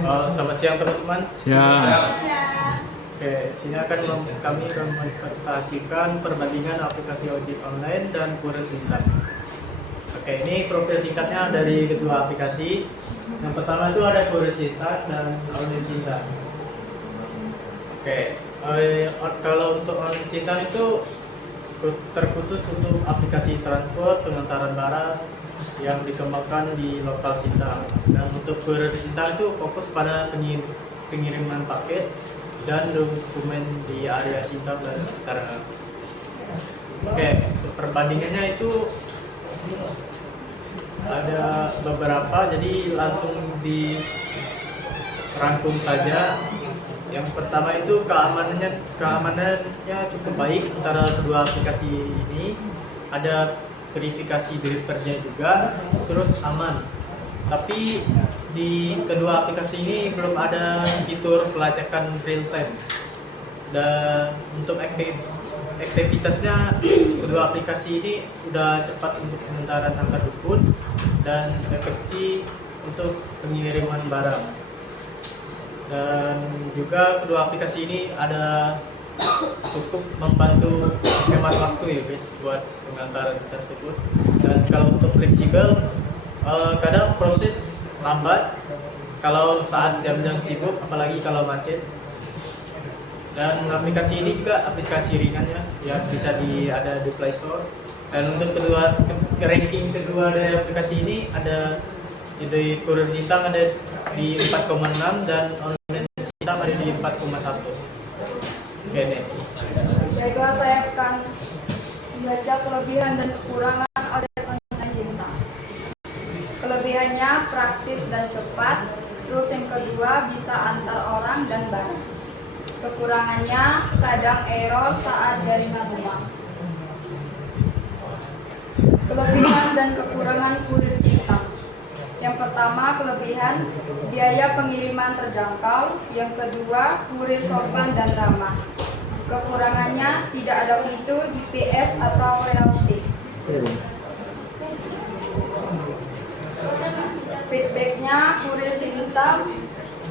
Selamat siang teman-teman. Ya. Oke, sini akan kami mempresentasikan perbandingan aplikasi ojek online dan kurir singkat. Oke, ini profil singkatnya dari kedua aplikasi. Yang pertama itu ada kurir singkat dan online singkat. Oke, kalau untuk online singkat itu terkhusus untuk aplikasi transport pengantaran barang yang dikembangkan di lokal Sintang. Dan untuk kurir Sintang itu fokus pada pengiriman paket dan dokumen di area Sintang dan sekitarnya. Oke, untuk perbandingannya itu ada beberapa, jadi langsung dirangkum saja. Yang pertama itu keamanannya cukup baik antara kedua aplikasi ini. Ada verifikasi drivernya juga, terus aman. Tapi di kedua aplikasi ini belum ada fitur pelacakan real time. Dan untuk aktivitasnya kedua aplikasi ini sudah cepat untuk pengantaran antar dukun dan efektif untuk pengiriman barang. Dan juga kedua aplikasi ini ada cukup membantu hemat waktu ya guys buat pengantaran tersebut. Dan kalau untuk fleksibel, kadang proses lambat kalau saat jam-jam sibuk, apalagi kalau macet. Dan aplikasi ini juga aplikasi ringan ya, bisa ada di Play Store. Dan untuk ranking kedua dari aplikasi ini ada di kurir Sintang ada di 4,6 dan online Sintang ada di 4,1. Oke, next. Baiklah, saya akan membaca kelebihan dan kekurangan ojek online Sintang. Kelebihannya praktis dan cepat. Terus yang kedua bisa antar orang dan barang. Kekurangannya kadang error saat jaringan lemah. Kelebihan dan kekurangan kurir Sintang. Yang pertama, kelebihan biaya pengiriman terjangkau. Yang kedua, kurir sopan dan ramah. Kekurangannya tidak ada fitur GPS atau royalty. Feedbacknya, kurir Sintang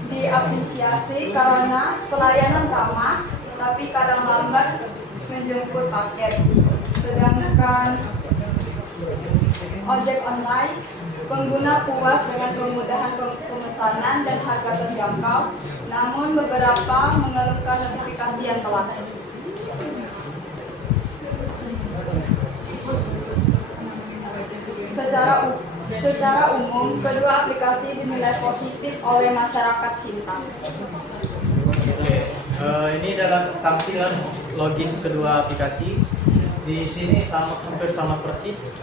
diapresiasi karena pelayanan ramah, tapi kadang lambat menjemput paket. Sedangkan ojek online, pengguna puas dengan kemudahan pemesanan dan harga terjangkau, namun beberapa mengeluhkan notifikasi yang telat. Secara umum, kedua aplikasi dinilai positif oleh masyarakat Sintang. Oke, ini adalah tampilan login kedua aplikasi. Di sini hampir sama persis,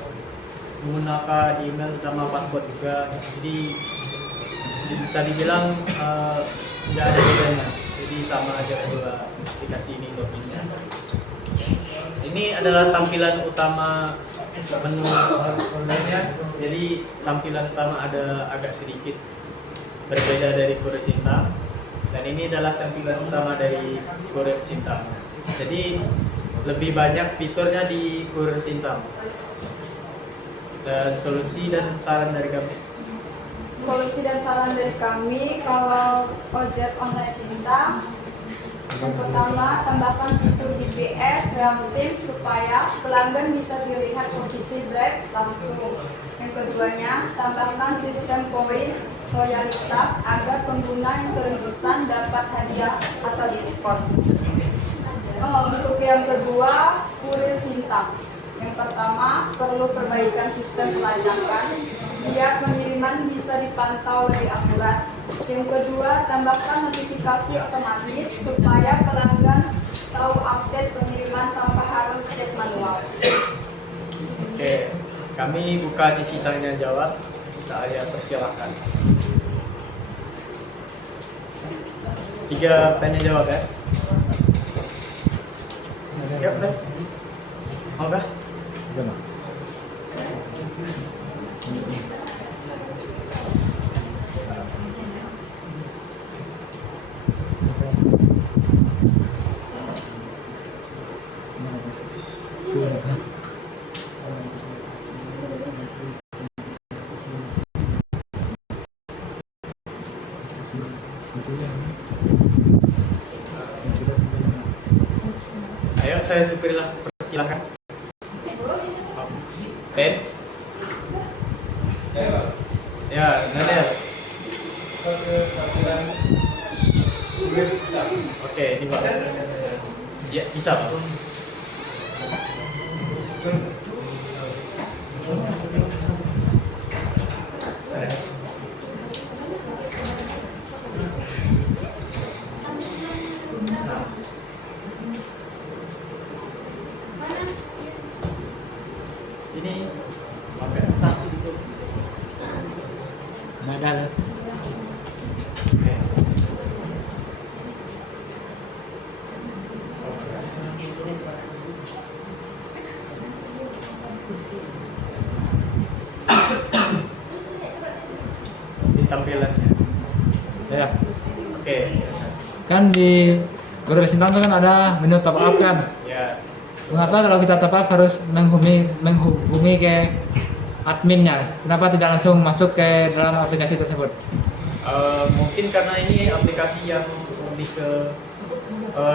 menggunakan email sama password juga. Jadi bisa dibilang tidak ada bedanya. Jadi sama aja kedua aplikasi ini loginnya. Ini adalah tampilan utama menu online-nya. Jadi tampilan utama ada agak sedikit berbeda dari kurir Sintang. Dan ini adalah tampilan utama dari kurir Sintang. Jadi lebih banyak fiturnya di kurir Sintang. Dan solusi dan saran dari kami. Solusi dan saran dari kami kalau ojek online Sintang, yang pertama, tambahkan fitur GPS real time supaya pelanggan bisa dilihat posisi drive langsung. Yang keduanya, tambahkan sistem poin loyalitas agar pengguna yang sering pesan dapat hadiah atau diskon. Untuk yang kedua, kurir Sintang. Yang pertama, perlu perbaikan sistem pelacakan biar pengiriman bisa dipantau lebih akurat. Yang kedua, tambahkan notifikasi otomatis supaya pelanggan tahu update pengiriman tanpa harus cek manual. Oke, kami buka sisi tanya jawab. Saya persilakan. 3 tanya jawab ya. Ya, udah. Mau kah? saya supirlah, persilahkan. Pen? Ya, ada. Oke, ini Pak. Ya, bisa Pak. Ini pakai satu di sini. Nggak ada. Oke. Di tampilannya. Ya. Oke. Kan di Kurir Sintang itu kan ada menu top up kan. Ya. Mengapa kalau kita top up harus menghubungi ke adminnya? Kenapa tidak langsung masuk ke dalam aplikasi tersebut? Mungkin karena ini aplikasi yang lebih ke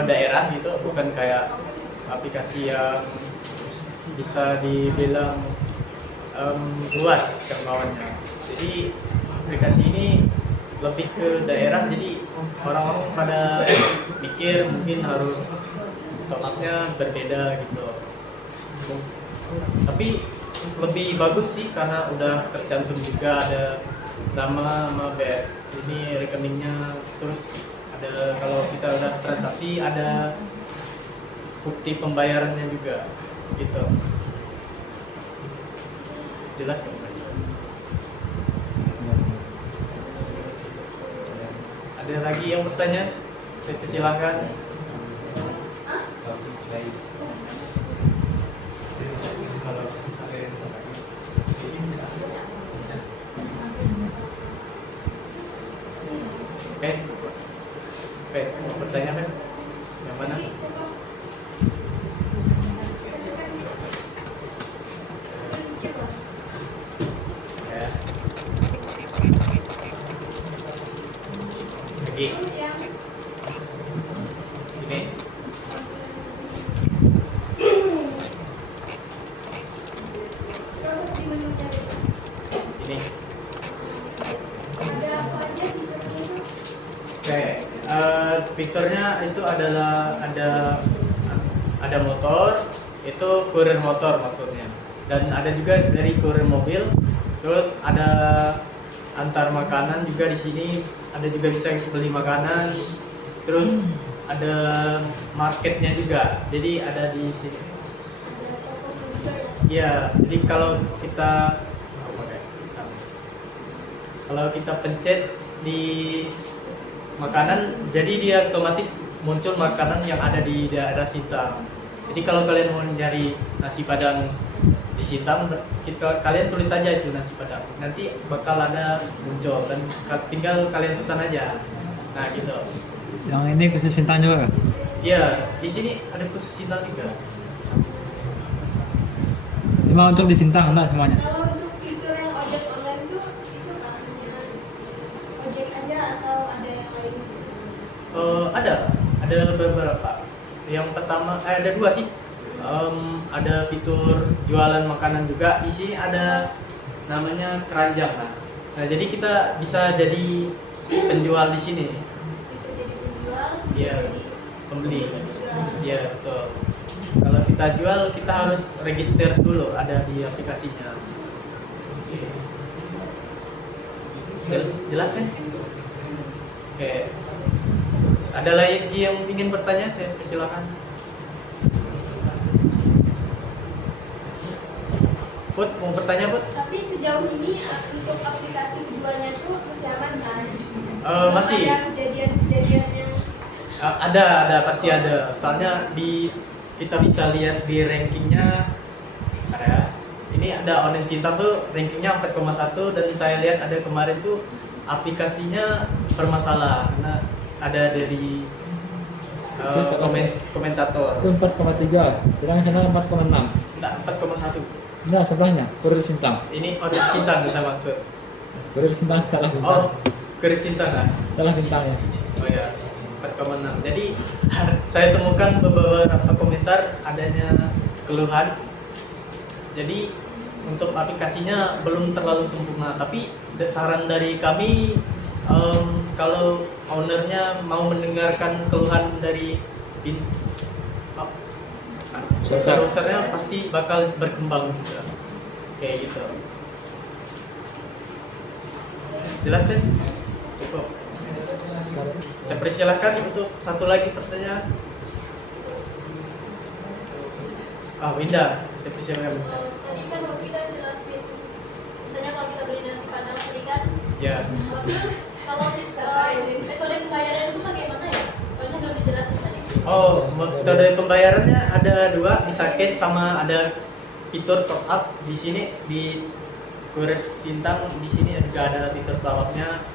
daerah gitu, bukan kayak aplikasi yang bisa dibilang luas jangkauannya. Jadi aplikasi ini lebih ke daerah, jadi orang-orang pada mikir mungkin harus top up-nya berbeda gitu. Tapi lebih bagus sih karena udah tercantum juga ada nama sama ini rekeningnya, terus ada kalau kita udah transaksi ada bukti pembayarannya juga gitu. Jelas kan? Ada lagi yang bertanya? Saya persilahkan. Kalau saya mau bertanya kan? Yang mana? Ya. Lagi. Ini. Ini. Oke, fiturnya itu adalah ada motor, itu kurir motor maksudnya, dan ada juga dari kurir mobil, terus ada antar makanan juga di sini, ada juga bisa beli makanan, terus ada marketnya juga, jadi ada di sini. Ya, jadi kalau kita pencet di makanan, jadi dia otomatis muncul makanan yang ada di daerah Sintang. Jadi kalau kalian mau nyari nasi padang di Sintang, kalian tulis saja itu nasi padang, nanti bakal ada muncul dan tinggal kalian pesan aja. Nah gitu. Yang ini khusus Sintang juga? Iya, di sini ada khusus Sintang juga. Cuma untuk di Sintang enggak semuanya? Kalau untuk fitur yang ojek online itu kan hanya ojek aja atau ada yang lain? Ada beberapa. Yang pertama ada dua sih. Ada fitur jualan makanan juga. Di sini ada namanya keranjang. Nah, jadi kita bisa jadi penjual di sini. Bisa jadi penjual, Iya. bisa jadi Pembeli. juga. Iya, betul. Kalau kita jual, kita harus register dulu, ada di aplikasinya. Jelas kan? Oke. Ada lagi yang ingin bertanya? Saya persilakan. Put, mau bertanya, Put? Tapi sejauh ini untuk aplikasi jualnya itu masih aman kan? Masih. Ada kejadian-kejadian yang Ada, pasti ada. Soalnya kita bisa lihat di rankingnya. Ada. Ini ada online Sintang tuh rankingnya 4,1, dan saya lihat ada kemarin tuh aplikasinya bermasalah karena ada dari komentator. Itu 4,3, sedangkan sana 4,6. Enggak, 4,1. Enggak, sebelahnya Kurir Sintang. Ini online Sintang bisa maksud. Kurir Sintang salah Sintang. Oh, Kurir Sintang kan? Salah Sintang ya. Oh ya, keamanan. Jadi saya temukan beberapa komentar adanya keluhan. Jadi untuk aplikasinya belum terlalu sempurna, tapi saran dari kami, kalau ownernya mau mendengarkan keluhan dari user-usernya, pasti bakal berkembang juga. Kayak gitu. Jelas kan? Cukup. Saya persilahkan untuk satu lagi pertanyaan. Winda, saya persilahkan. Tadi kan Hobi kan jelasin, misalnya kalau kita beli nasi padang tadi kan, Ya. terus kalau metode pembayaran itu bagaimana ya? Soalnya belum dijelasin tadi. Oh, metode pembayarannya ada dua, bisa cash sama ada fitur top up. Di sini di Kurir Sintang di sini juga ada fitur top up-nya,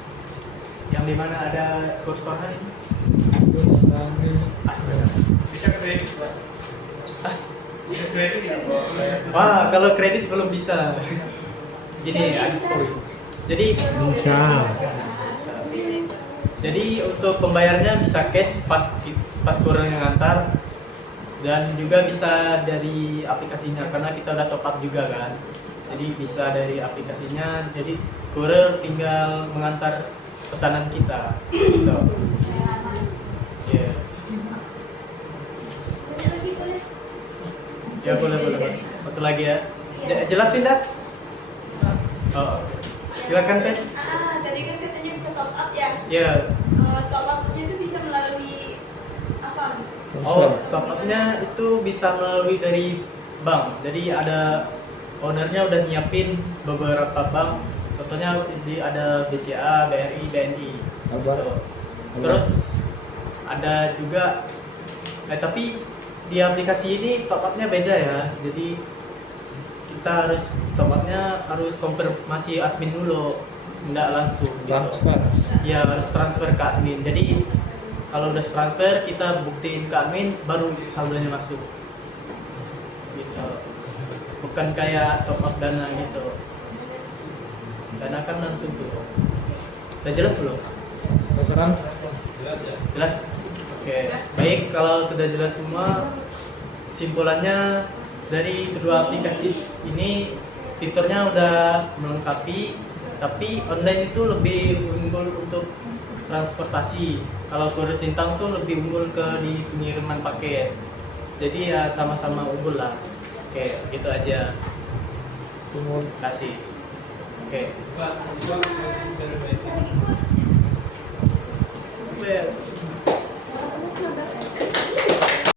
yang dimana ada kursornya ini. Astaga. Bisa kredit, Pak. Wah, kalau kredit belum bisa. Jadi Bisa. Jadi untuk pembayarannya bisa cash pas kurir yang ngantar, dan juga bisa dari aplikasinya karena kita udah top up juga kan. Jadi bisa dari aplikasinya. Jadi kurir tinggal mengantar pesanan kita. Gitu. Yeah. Tanya lagi boleh? Ya boleh. Satu lagi ya. Jelas Winda? Oh, silakan Fen. Tadi kan katanya bisa top up ya. Ya. Top up-nya itu bisa melalui apa? Oh, top up-nya itu bisa melalui dari bank. Jadi ada ownernya udah nyiapin beberapa bank. Contohnya ada BCA, BRI, BNI. Gitu. Terus ada juga tapi di aplikasi ini top up-nya beda ya. Jadi kita harus top up-nya harus konfirmasi admin dulu, enggak langsung gitu. Transfer. Ya harus transfer ke admin. Jadi kalau udah transfer kita buktiin ke admin baru saldonya masuk. Gitu. Bukan kayak top up dana gitu. Dana kan langsung tuh. Udah jelas belum? Saran? Jelas? Oke. Baik, kalau sudah jelas semua, kesimpulannya dari kedua aplikasi ini fiturnya udah melengkapi, tapi online itu lebih unggul untuk transportasi. Kalau Kurir Sintang tuh lebih unggul ke di pengiriman paket. Jadi ya sama-sama unggul lah. Oke, gitu aja. Terima kasih. Oke.